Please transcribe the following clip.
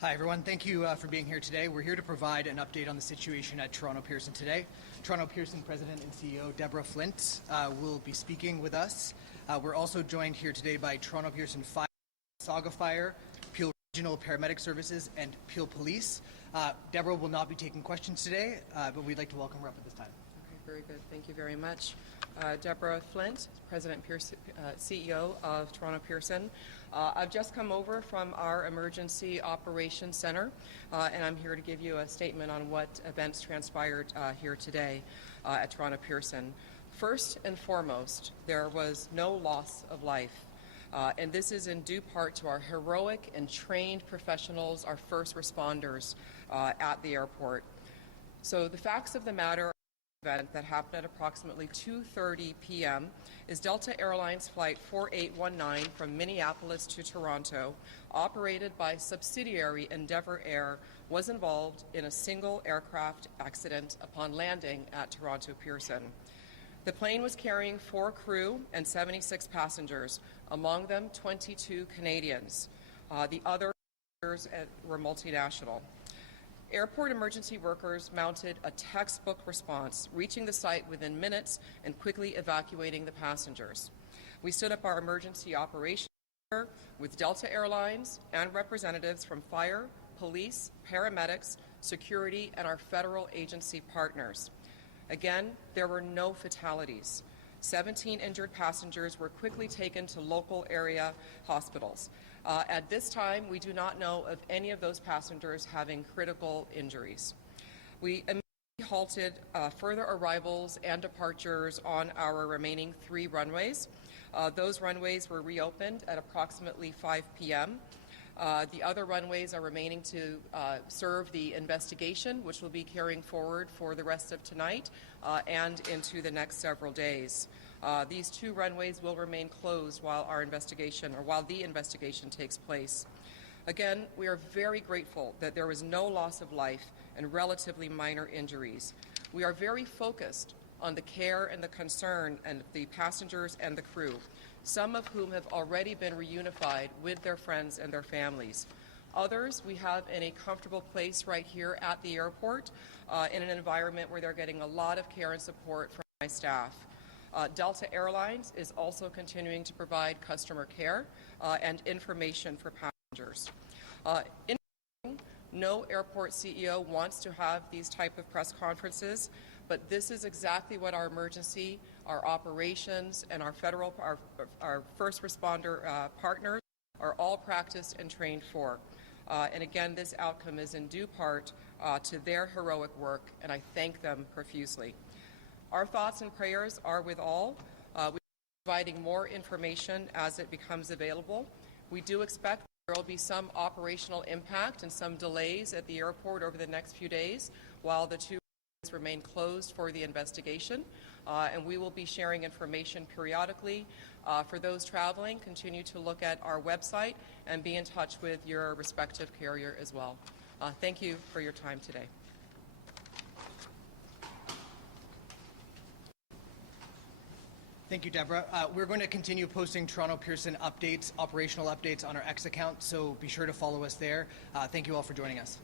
Hi, everyone. Thank you for being here today. We're here to provide an update on the situation at Toronto Pearson today. Toronto Pearson President and CEO Deborah Flint will be speaking with us. We're also joined here today by Toronto Pearson Fire, Saga Fire, Peel Regional Paramedic Services, and Peel Police. Deborah will not be taking questions today, but we'd like to welcome her up at this time. Okay, very good. Thank you very much. Deborah Flint, President Pearson, CEO of Toronto Pearson. I've just come over from our Emergency Operations Center, and I'm here to give you a statement on what events transpired here today at Toronto Pearson. First and foremost, there was no loss of life. And this is in due part to our heroic and trained professionals, our first responders at the airport. So the facts of the matter event that happened at approximately 2:30 p.m. is Delta Airlines Flight 4819 from Minneapolis to Toronto, operated by subsidiary Endeavour Air, was involved in a single aircraft accident upon landing at Toronto Pearson. The plane was carrying 4 crew and 76 passengers, among them 22 Canadians. The other passengers were multinational. Airport emergency workers mounted a textbook response, reaching the site within minutes and quickly evacuating the passengers. We stood up our emergency operations center with Delta Airlines and representatives from fire, police, paramedics, security, and our federal agency partners. Again, there were no fatalities. 17 injured passengers were quickly taken to local area hospitals. At this time, we do not know of any of those passengers having critical injuries. We immediately halted further arrivals and departures on our remaining 3 runways. Those runways were reopened at approximately 5 p.m. The other runways are remaining to serve the investigation, which will be carrying forward for the rest of tonight and into the next several days. These 2 runways will remain closed while the investigation takes place. Again, we are very grateful that there was no loss of life and relatively minor injuries. We are very focused on the care and the concern and the passengers and the crew, some of whom have already been reunified with their friends and their families. Others we have in a comfortable place right here at the airport in an environment where they're getting a lot of care and support from my staff. Delta Airlines is also continuing to provide customer care and information for passengers. No airport CEO wants to have these type of press conferences, but this is exactly what our emergency, our operations, and our first responder partners are all practiced and trained for. And again, this outcome is in due part to their heroic work, and I thank them profusely. Our thoughts and prayers are with all. We're providing more information as it becomes available. We do expect there will be some operational impact and some delays at the airport over the next few days while the 2 remain closed for the investigation, and we will be sharing information periodically. For those traveling, continue to look at our website and be in touch with your respective carrier as well. Thank you for your time today. Thank you, Deborah. We're going to continue posting Toronto Pearson updates, operational updates on our X account, so be sure to follow us there. Thank you all for joining us.